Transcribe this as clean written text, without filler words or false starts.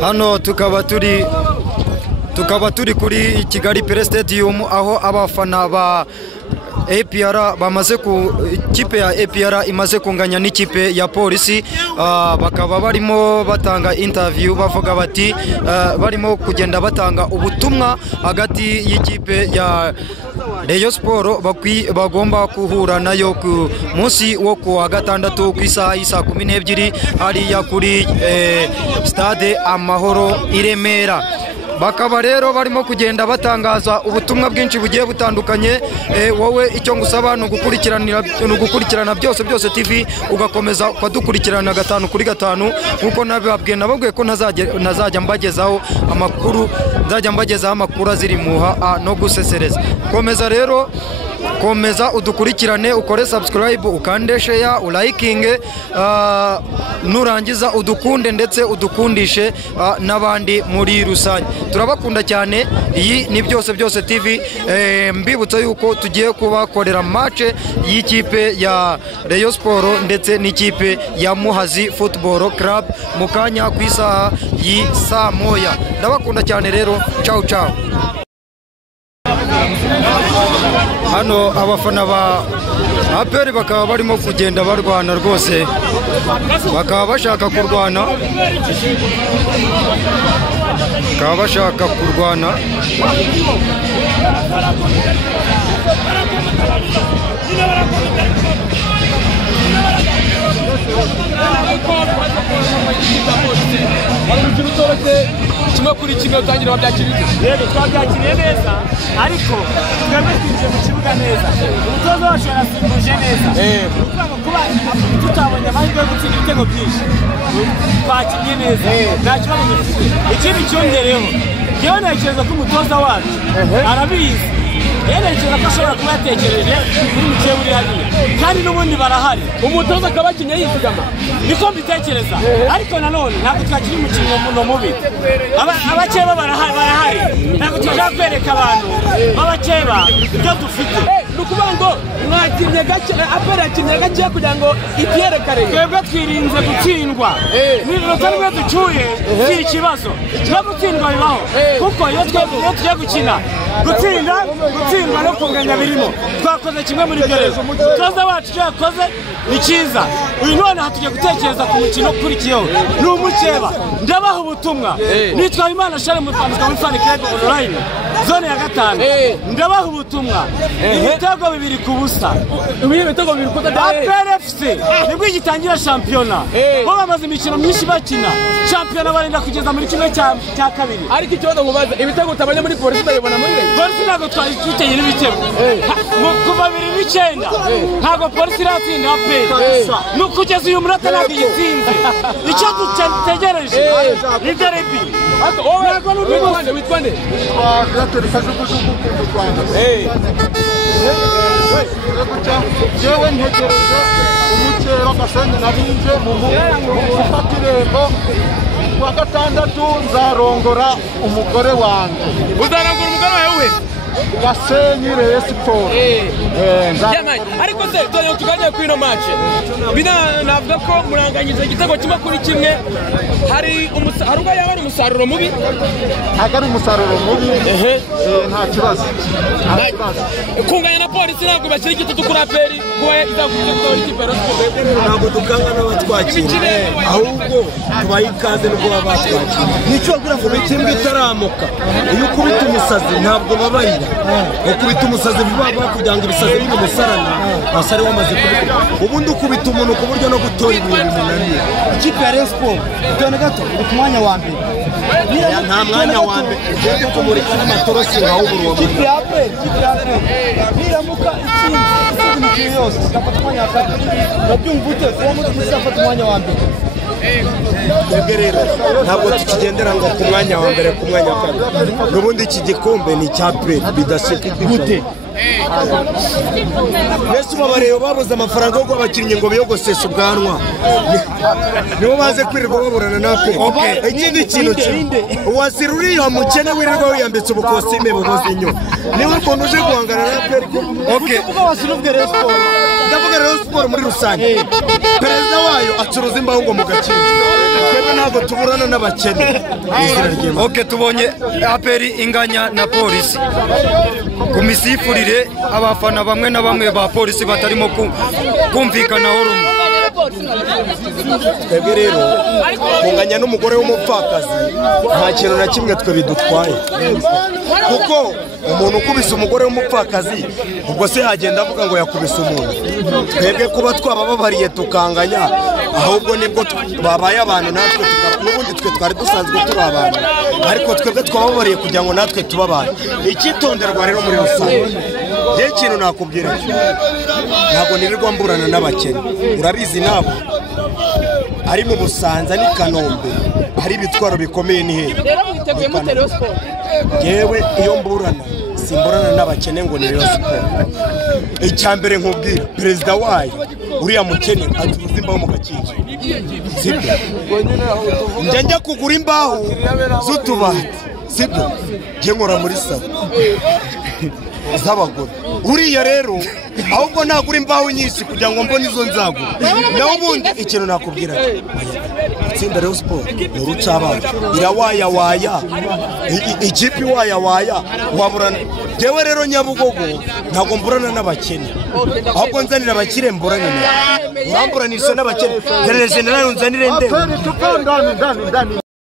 hano tukaba turi kuri Kigali Pele Stadium aho abafana ba APR bamaze ku ikipe ya APR imaze kunganya n'ikipe ya polisi bakaba barimo batanga interview bavuga bati barimo kugenda batanga ubutumwa hagati y'ikipe ya Rayon Sport bagomba kuhura nayo ku munsi wo kuwa gatandatu ku isaha y'isa 12 hariya kuri stade Amahoro i Remera. Bakaba rero barimo kugenda batangaza ubutumwa bwinshi bugiye butandukanye. Wowe icyo ngusaba no gukurikirana byose TV ugakomeza kwadukurikirana 5 kuri 5 nkuko nababwiye nababwiye ko nazajya mbagezaho amakuru aziri muha no gusesereza. Komeza udukurikirane ukore subscribe ukande share ulayikinge nurangiza udukunde ndetse udukundishe n'abandi muri rusange. Turabakunda cyane. Iyi ni byose TV. Mbibutsa yuko tugiye kubakorera match y'ikipe ya Rayon Sport ndetse n'ikipe ya Muhazi Football Club mukanya ku isaha y'isa moya. Ndabakunda cyane rero. Ciao. Hano abafana ba APR bakaba barimo kugenda barwana rwose, bakaba bashaka kurwana, kimwe kuri kimwe utangira wabyakiriye rero twabyakiriye neza ariko twebwe twinjiye mu kibuga neza umutoza wacu yarasimbuje neza kuba tutabonye amahirwe yo gutsinda ibitego byinshi twakinnye neza nta kibazo gifite. Ikindi cyongereho yewe ntekereza ko umutoza wacu arabizi, yerekeza ko ashobora kuba yatekereje kuri mukiye buri hariya kandi n'ubundi barahari umutoza akaba akinye yizigama niko mbitekereza. Ariko nanone ntabwo twakiri umukino mubi, abakeba barahari ntabwo tujya kwereka abantu b'abakeba ibyo dufite. Ni ukuvuga ngo mwakinnye gake APR yakinnye gake kugira ngo itiyerekane. Twebwe twirinze gutsindwa n'inota rimwe ducuye si ikibazo, no gutsindwa bibaho kuko iyo tugiye gukina gutsindwa no kunganya birimo. Twakoze kimwe muri byo rero umutoza wacu icyo yakoze ni cyiza. Uyu none hatugiye gutekereza ku mukino ukurikiyeho ni umukeba. Ndabaha ubutumwa nitwa Imana Share mu Rwanda w'Ifani Club Online zone ya 5. Ndabaha ubutumwa ibitego 2-0. Ibitego 2 APR FC nibwo igitangira shampiyona. Bo bamaze imikino myinshi bakina shampiyona barinda kugeza muri kimwe cya kabiri. Ariko ikibazo mubaza ibitego utabanye muri polisi utabibona muri Rayon. Polisi ntabwo twiteye n'ibitego kuva 2009 ntabwo polisi iratsinda APR no kugeza uyu munota ntabwo yitsinze. Icyo dutegereje ni derby. Witwa nde? Jewe ntegereje umukero Gasenyi narinje mu mufatirego wa 6 nzarongora umugore wanjye. Uzarongora umugore wawe Gasenyi Rayon Sport. Ariko se dore tuganira kuri no match navuga ko muranganyije igitego kimwe kuri kimwe. Hari umusaruro mubi, agari umusaruro mubi nta kibazo. Kunganya na polisi ntabwo bashyira igitutu kuri APR kuba izaguze kuri Kipero Sport. Ntabwo dukanga n'abatwakira ahubwo tubayikaze n'ubwo babatwakira. Nicyo bagura ngo bitimba itaramuka iyo ukubita umusazi ntabwo babarira, ukubita umusazi vuba kugira ngo ibisazi bimusarana asare wamaze kubikora. Ubundi ukubita umuntu ku buryo no gutora ibintu bimunaniye. Ikipe ya Rayon Sport cyane gato iri ku mwanya wa mbere nta mwanya wa mbere ugende kumurika n'amatorosi wawubura kipe ya APR niramuka itsinze yose igafata umwanya wa kabiri urabyumva ute uwo muzafata umwanya wa mbere twebwe rero ntabwo tukigendera ngo ku mwanya wa mbere ku mwanya wa kabiri n'ubundi iki gikombe ni icya APR bidashika gute mbese ubu abareba babuze amafaranga yo guha abakinnyi ngo biyogoseshe ubwanwa nibo baze kwirirwa baburana na APR ikindi kintu wasira uriya mukene wirirwa wiyambitse ubukosime buboze inyuma niwe umuntu uje guhangana na APR ndavuga rero siporo muri rusange perezida wayo acuruza imbaho ngo mu gakingi twebwe ntabwo tuburana n'abakene tubonye APR inganya na polisi ku misifurire abafana bamwe na bamwe ba polisi batarimo kumvikanaho rumwe twebwe rero kunganya n'umugore w'umupfakazi nta kintu na kimwe twe bidutwaye kuko umuntu ukubise umugore w'umupfakazi ubwo se hagenda avuga ngo yakubise umuntu twebwe kuba twabababariye tukanganya ahubwo nibwo babaye abantu natwe n'ubundi twe twari dusanzwe turi abantu ariko twebwe twababariye kugira ngo natwe tuba abantu icyitonderwa rero muri rusange rero ikintu nakubwira ntabwo nirirwa mburana n'abakene urabizi nabo ari mu Busanza ni Kanombe hari ibitwaro bikomeye ni hehe rero mwiteguye mute Rayon Sport yewe iyo mburana simburana n'abakene ngo ni Rayon Sport icyambere nkubwira perezida wayo uriya mukene acuruza imbaho mu gakingi sibyo njya kugura imbaho z'utubati sibyo njye nkora muri salo z'abagore uriya rero ahubwo nagura imbaho nyinshi kugira ngo mbone izo nzagura naho ubundi ikintu nakubwira itsinda Rayon Sport ni urucabana irawayawaya ikipe iwayawaya waburana jewe rero Nyabugogo ntabwo mburana n'abakene ahubwo nzanira abakire mburane uramburanishwa n'abakene general nzanire nde